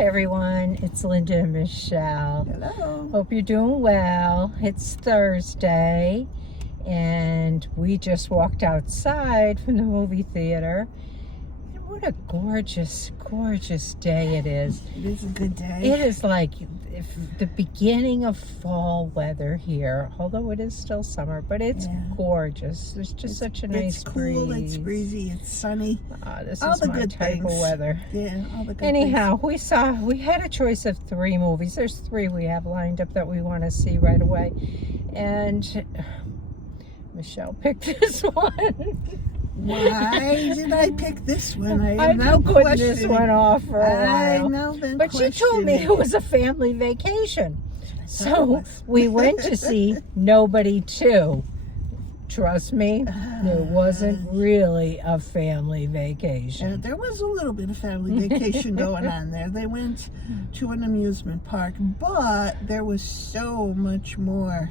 Hi everyone, it's Linda and Michelle. Hello. Hope you're doing well. It's Thursday and we just walked outside from the movie theater. And what a gorgeous, gorgeous day it is. It is a good day. It is like the beginning of fall weather here, although it is still summer, but it's gorgeous. There's just such a nice breeze. It's cool, it's breezy, it's sunny. This all is the my good type things. of weather. Yeah, all the good Anyhow, we had a choice of 3 movies. There's 3 we have lined up that we want to see right away. And Michelle picked this one. Why did I pick this one? I've been putting this one off for a while. I know, but she told me it was a family vacation. So we went to see Nobody 2. Trust me, there wasn't really a family vacation. There was a little bit of family vacation going on there. They went to an amusement park, but there was so much more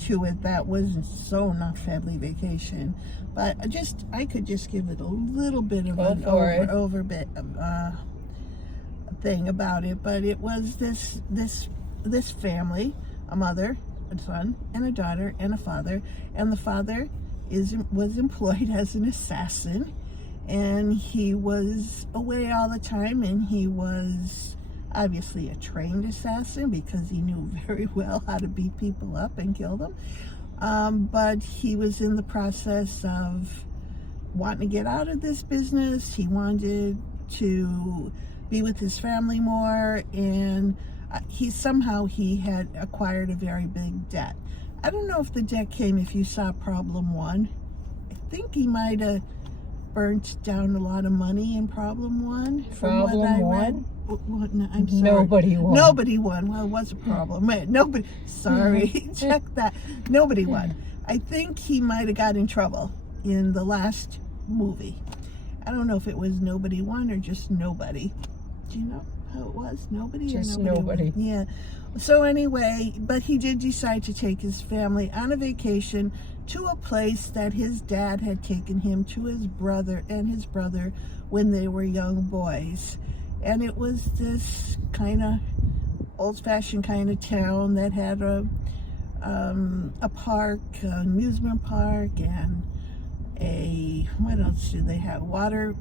to it that was so not family vacation. But I could just give it a little bit of an over bit thing about it. But it was this family, a mother, a son, and a daughter, and a father. And the father was employed as an assassin, and he was away all the time, and he was obviously a trained assassin because he knew very well how to beat people up and kill them. But he was in the process of wanting to get out of this business. He wanted to be with his family more, and he had acquired a very big debt. I don't know if the debt came if you saw Problem 1. I think he might have burnt down a lot of money in Problem 1. Problem 1? No, I'm sorry. Nobody won. Nobody won. Well, it was a problem. Nobody. Sorry. Check that. Nobody won. I think he might have got in trouble in the last movie. I don't know if it was Nobody Won or just Nobody. Do you know how it was? Nobody just or Nobody? Nobody. Yeah. So anyway, but he did decide to take his family on a vacation to a place that his dad had taken him to his brother when they were young boys. And it was this kind of old-fashioned kind of town that had a park, an amusement park, and what else did they have? A water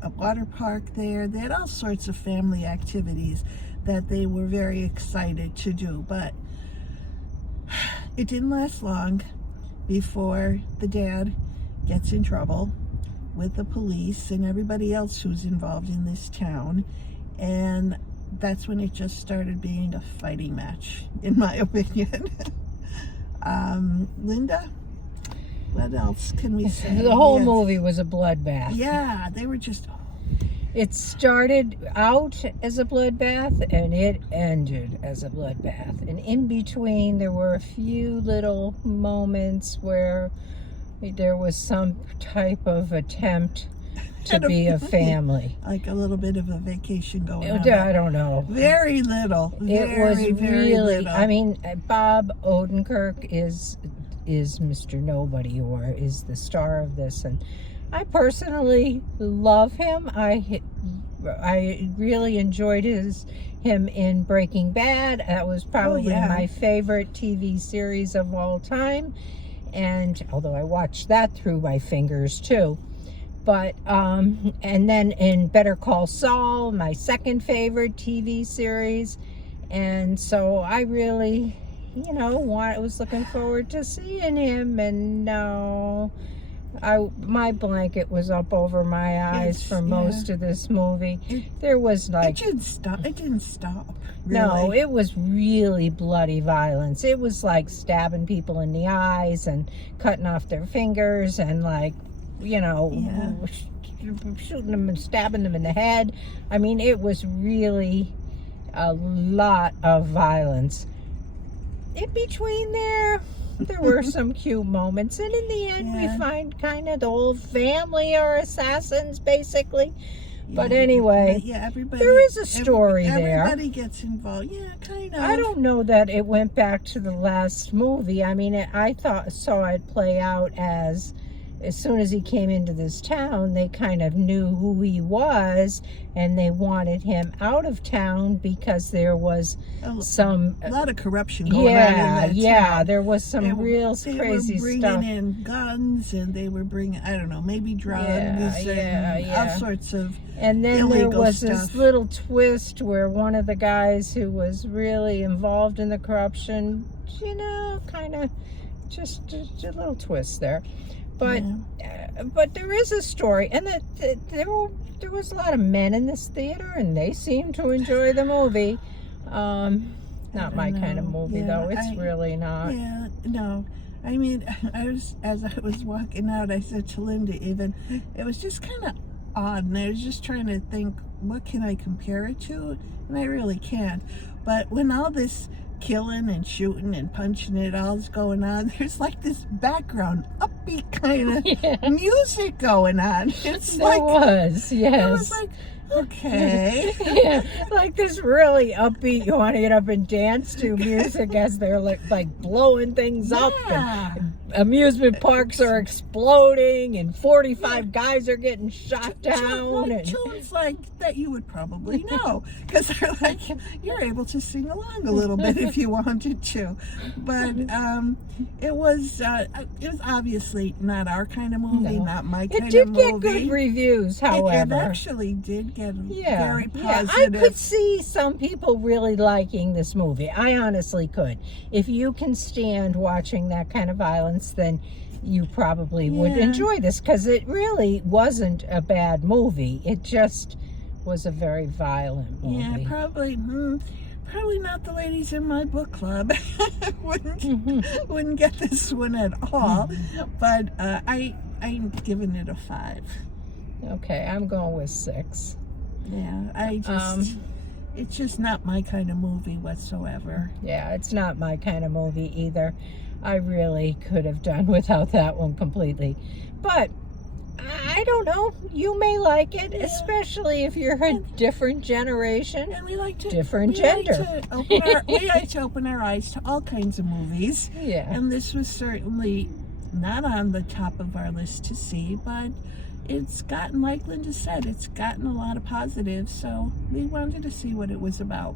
park there. They had all sorts of family activities that they were very excited to do. But it didn't last long before the dad gets in trouble with the police and everybody else who's involved in this town. And that's when it just started being a fighting match, in my opinion. Linda, what else can we say? The whole movie was a bloodbath. Yeah, they were just... It started out as a bloodbath and it ended as a bloodbath. And in between, there were a few little moments where there was some type of attempt to be a family. Like a little bit of a vacation going on. I don't know. Very little. It was really little. I mean, Bob Odenkirk is Mr. Nobody, or is the star of this, and I personally love him. I really enjoyed him in Breaking Bad. That was probably my favorite TV series of all time, and although I watched that through my fingers too. But, and then in Better Call Saul, my second favorite TV series. And so I really, was looking forward to seeing him. And no, my blanket was up over my eyes for most of this movie. There was like... It didn't stop. Really. No, it was really bloody violence. It was like stabbing people in the eyes and cutting off their fingers and like... shooting them and stabbing them in the head. I mean, it was really a lot of violence. In between there were some cute moments. And in the end, we find kind of the whole family are assassins, basically. But anyway, there is a story there. Everybody gets involved. Yeah, kind of. I don't know that it went back to the last movie. I mean, I saw it play out as as soon as he came into this town, they kind of knew who he was, and they wanted him out of town because there was some a lot of corruption going on in that town. There was some real they crazy were bringing stuff. in guns, and they were bringing, I don't know, maybe drugs and all sorts of And then there illegal was stuff. this little twist where one of the guys who was really involved in the corruption, you know, kind of just a little twist there. But but there is a story, and there was a lot of men in this theater, and they seemed to enjoy the movie. Not my kind of movie, though. It's really not. Yeah, no. I mean, as I was walking out, I said to Linda, even, it was just kind of odd, and I was just trying to think, what can I compare it to? And I really can't. But when all this killing and shooting and punching it all is going on, there's like this background upbeat kind of music going on. It's There was, yes. I was like, okay. Like this really upbeat, you want to get up and dance to music as they're like blowing things up, and amusement parks are exploding, and 45 guys are getting shot down. And tunes like that you would probably know, because they're like, you're able to sing along a little bit if you wanted to. But it was obviously not our kind of movie, not my kind of movie. It did get good reviews, however. It actually did get very positive. I could see some people really liking this movie. I honestly could. If you can stand watching that kind of violence, then you probably would enjoy this, because it really wasn't a bad movie. It just was a very violent movie. Yeah, probably not the ladies in my book club wouldn't get this one at all. But I'm giving it a 5. Okay, I'm going with 6. Yeah, it's just not my kind of movie whatsoever. Yeah, it's not my kind of movie either. I really could have done without that one completely. But I don't know. You may like it, especially if you're a different generation, and we like to different gender. We like to open our eyes to all kinds of movies. Yeah. And this was certainly not on the top of our list to see, but it's gotten, like Linda said, it's gotten a lot of positives, so we wanted to see what it was about.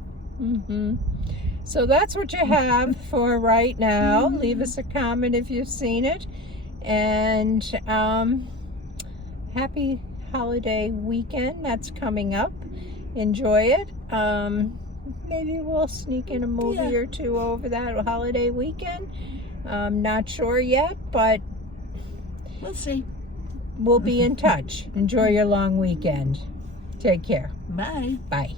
So that's what you have for right now. Leave us a comment if you've seen it. And happy holiday weekend that's coming up. Enjoy it. Maybe we'll sneak in a movie or two over that holiday weekend. Not sure yet, but we'll see. We'll be in touch. Enjoy your long weekend. Take care. Bye. Bye.